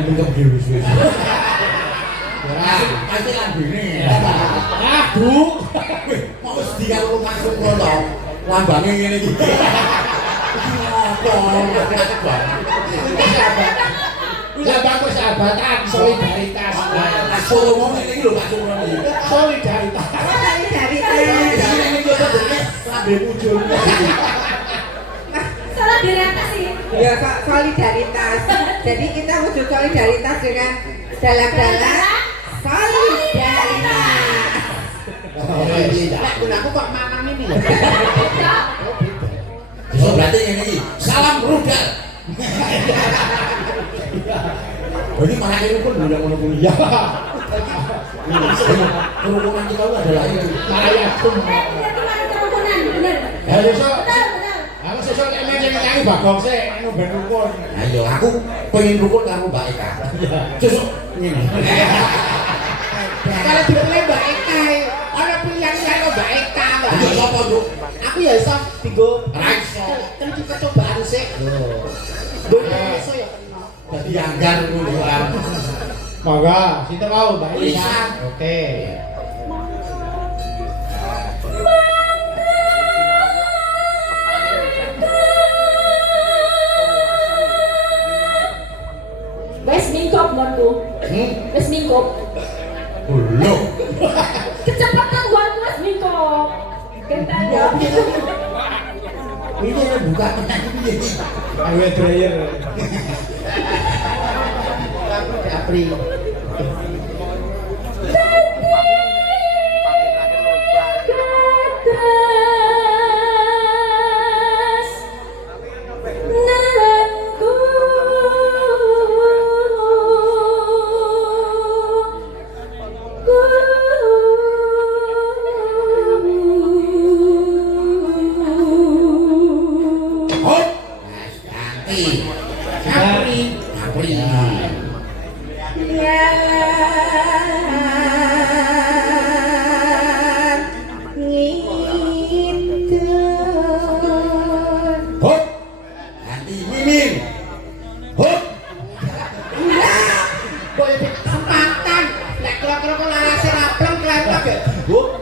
kuping kebiru wis. Pasti lambene. Aduh. Mau sedhi karo maksud kula to. Lambange ngene iki. Lah bagus sahabatan, solidaritas. Solo mau ngene iki lho Pak Surono iki. Solidaritas. Lambe muncul. Solidaritas sih. Ya solidaritas. Jadi kita wujud solidaritas dengan dalam-dalam solidaritas. Nek gunaku kok mamang ini ya. So berarti ngene iki. Salam rudal. Ini malah rukun udah ngono kuwi. Ya. Kerukunan kita adalah itu. Saya pun. Kerukunan, bener. Ya besok. Betul, betul. Aku sesuk emen nyanyi Bagong sik anu ben rukun. Ayo aku pengen rukun karo Mbak Eka. Sesuk ngene. Kalau tidak Mbak Eka, ana pilihan karo Mbak Eka, Mbak. Yo sapa, Nduk? Aku ya iso digo Raiso. kan kita cobaan sik. Lho. Iso ya kena. Dadi anggar ngono kan. Monggo, sinten mau Mbak Eka. Lisan. Oke. Wes mingkop nggonku. Wes mingkop. Lho. Kecepatan nggonku wes mingkop. Kental ya. Ini buka tenan iki. Ayo dryer. Aku japri.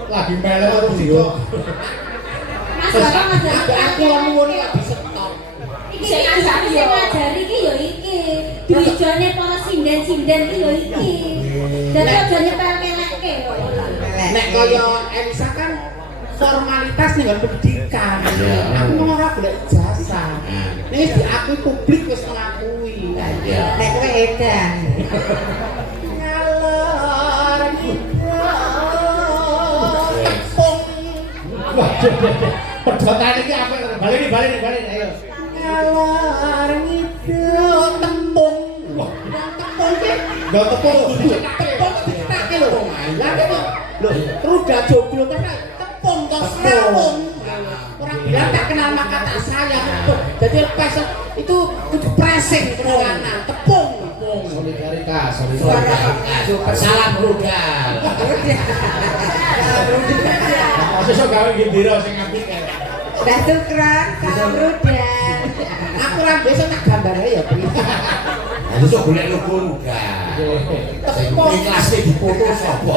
Lagi melo terus yo. Mas Bapak ngajari Aku nuwun lak bisa stop. iki sing ngajari iki ya iki. Tujuane para sinden-sinden iki ya iki. Dadi aja nyepelke-lekke kok. Nek kaya Elisa kan formalitas nih kan pendidikan. Aku mau ora golek jasa. Nek wis diakui publik wis ngakui. Nek kowe edan. Ngalor pedotan iki apik balik ayo. Ngalor ngidul tembung. Tembung ki. Lho tembung tembung dicetake lho. Lah kok lho ruda joglo kan tembung to tembung. Orang bilang tak kenal maka tak sayang tembung. Jadi lepas itu kudu pressing kerolangan tembung. Solidaritas. Salam rudal. Sesuk gawe gendera sing apik kae. Dah tukeran salam rudal. Aku ra besok tak gambare ya, Pri. Lah iso golek logo rudal. Tepung. Ikhlas dipoto sapa?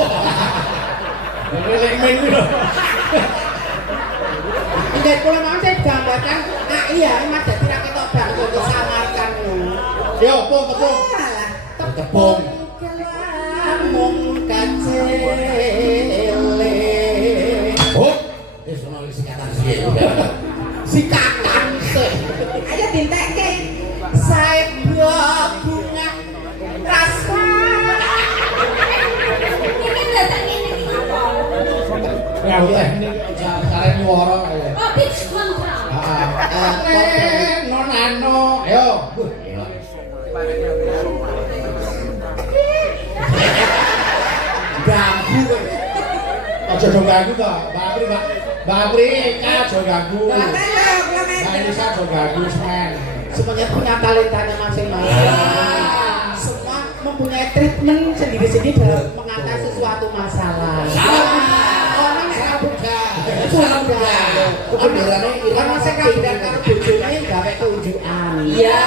Lek men kuwi lho. Enggak kula mau saya gambarkan. Ah iya, Mas dadi ra ketok banget kok disamarkan lho. Yo, tepung. Tepung. Mung kacele. Oh, wis ono sikatan sih. Sikatan sih. Ayo dintekke. Sae bunga rasa. Iki datang ngene iki apa? Ya teknik cara nyuara ayo. Oh, pitch control. Nonano, ayo. Ganggu kowe. Aja dong ganggu to, Mbak Apri, aja ganggu. Mbak Elisa aja ganggu semen. Semuanya punya talentanya masing-masing. Semua mempunyai treatment sendiri-sendiri dalam mengatasi suatu masalah. Orang nek kabudha. Salam rudal. Kebenarannya orang sing kabudhan karo bojone gawe keunjukan. Iya.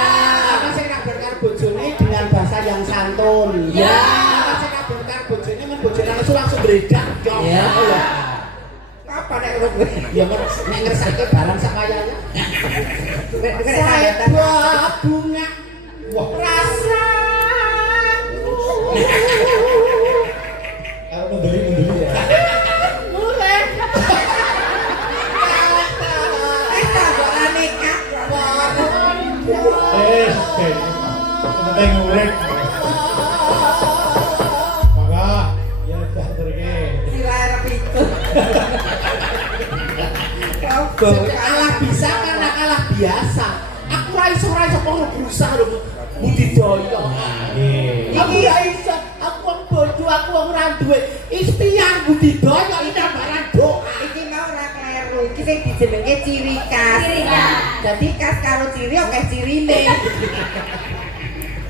Orang sing kabudhan karo bojone dengan bahasa yang santun. Ya. Sing kabeh karo bojone men bojone langsung beredak yo. Ya. Apa nek ngono kuwi? Ya men nek ngersake barang sak kayane. Saya bunga wah rasa kalau membeli ya Mulai. penting urip maka ya udah terke kalah bisa karena kalah biasa aku ra iso kok berusaha lho budidaya aku ya iso aku wong bodoh aku wong ora duwe ikhtiar budidaya iki barang doa Iki mau ora kleru, iki sing dijenenge ciri khas. Ciri khas. Jadi khas karo ciri oke cirine.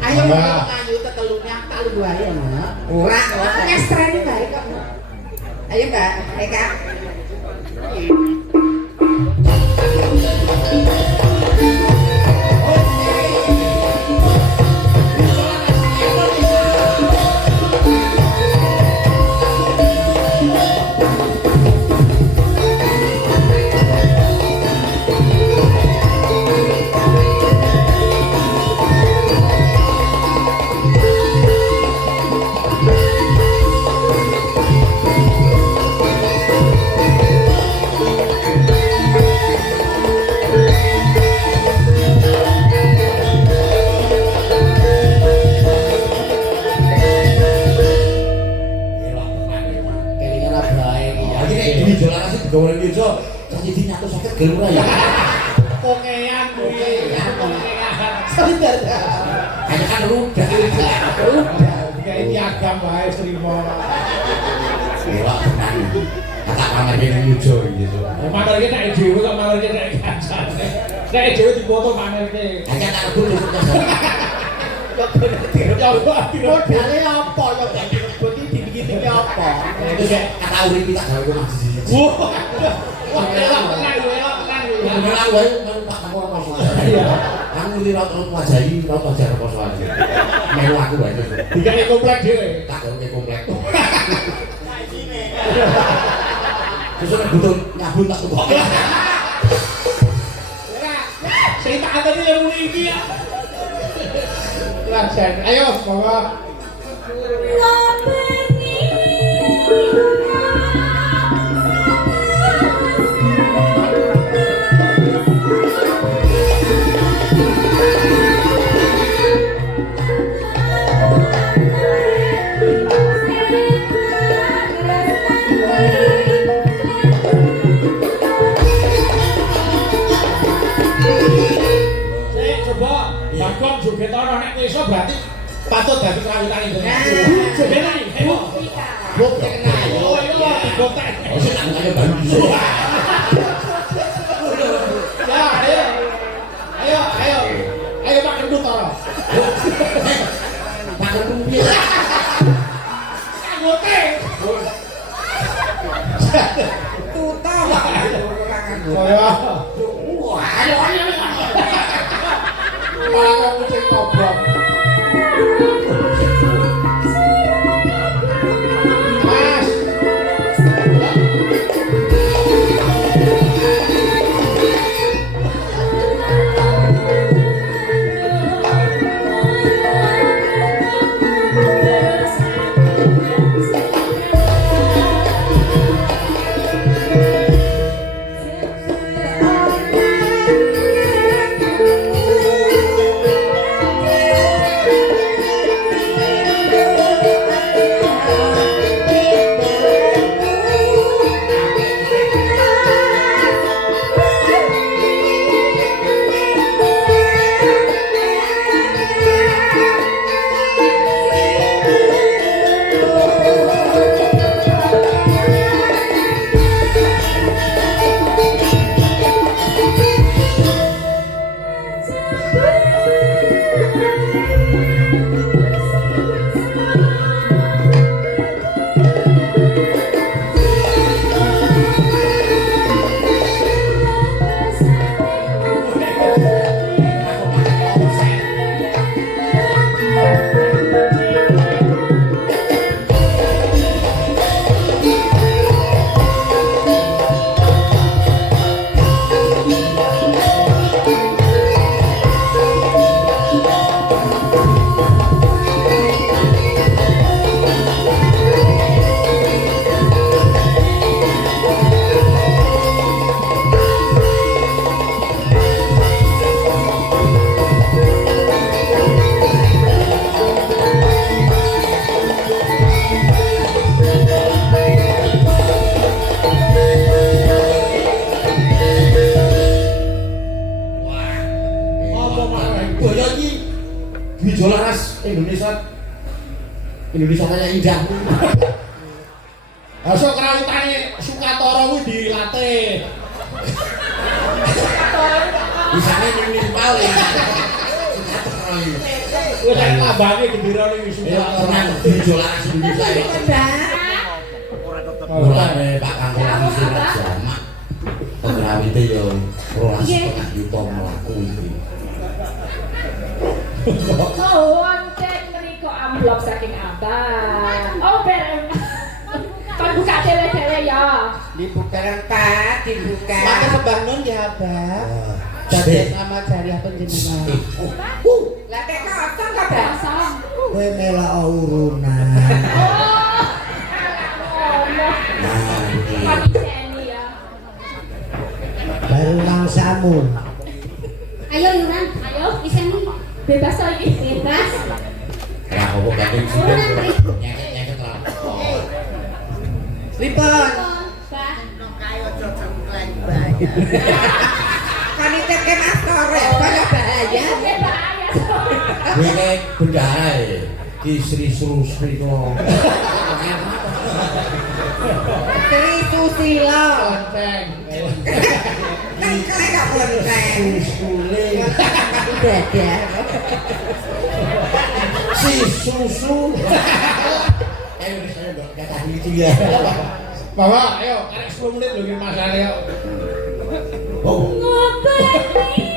ayo ayo tetelune tak lu ayo Ora, ngestreni bae kok. Ayo Mbak, Eka. kelingan ra bae iki ya Lagi nek duwe jalan nasi digawe desa, jadi nyatu sakit gelem ora ya. kongean kuwi ya kongean sadar Hanya kan rudah. kayak piagam wae srimo Wah, tenan. Kata kamar kene nyujo gitu. pamerke nek dhewe kok pamerke nek kancane nek dhewe dipoto pamerke Hanya tak rebut lu ya modale apa ya berarti dibikin apa Itu sih kata urip tak gawe kok masih siji. wah elok tenan elok Beneran wae tak tamu apa soalnya. iya Aku ngerti raut wajahi, raut wajah apa soalnya. Melu aku wae. dikene komplek dhewe Tak gawe komplek. Terus nek butuh nyabun tak tukok. sing tak ateni yang muni iki ya Lajan, ayo bawa coba bakon joget ana nek iso berarti patut dadi kawitane Indonesia. Joget nek ayo. Bukti kenal. Oh iya digotek. Oh sing tak kaya baru iso. Ya ayo. Ayo ayo. Ayo Pak Kendut ora. Pak Kendut piye? Gote. Tuta kok ora nganggo. Kaya Wah, ayo ayo. malah kucing kobong. Mas. Thank Laras Indonesia kayak indah. Asal kerawutane Sukatoro kuwi dilatih. Bisane minimal ya. Wis nek tambane genderane wis Ya tenang di Laras Indonesia ya. Mulane Pak Kang langsung jamak. Pengrawite yo 12,5 juta mlaku iki. Wonten mriku amblok saking atas. Oh, bareng. Kon buka dhewe-dhewe ya. Dibuka Pak, dibuka. Maka sembah nun ya, Abah. Dados nama jariah panjenengan. Lah nek kocok kok, Pak? Kosong. Kowe melok urunan. Oh. Nah, iki. Pamijeni ya. Baru mangsamu. Ayo Yuran, Ayo. isen Bebas lagi. bebas. Lah opo kadung sing nyeket-nyeket ra. Pripun? Pak. Kan iteke maskor ya, kaya bahaya. Ya bahaya. Kowe iki bendahare Ki Sri Susrito. Tri Susilo. Lonceng. Kan kaya gak lonceng. Susule Dadah. si susu. Ayo saya enggak kata itu ya. Bawa, ayo, karek 10 menit lho iki masane kok. Oh, Ngobati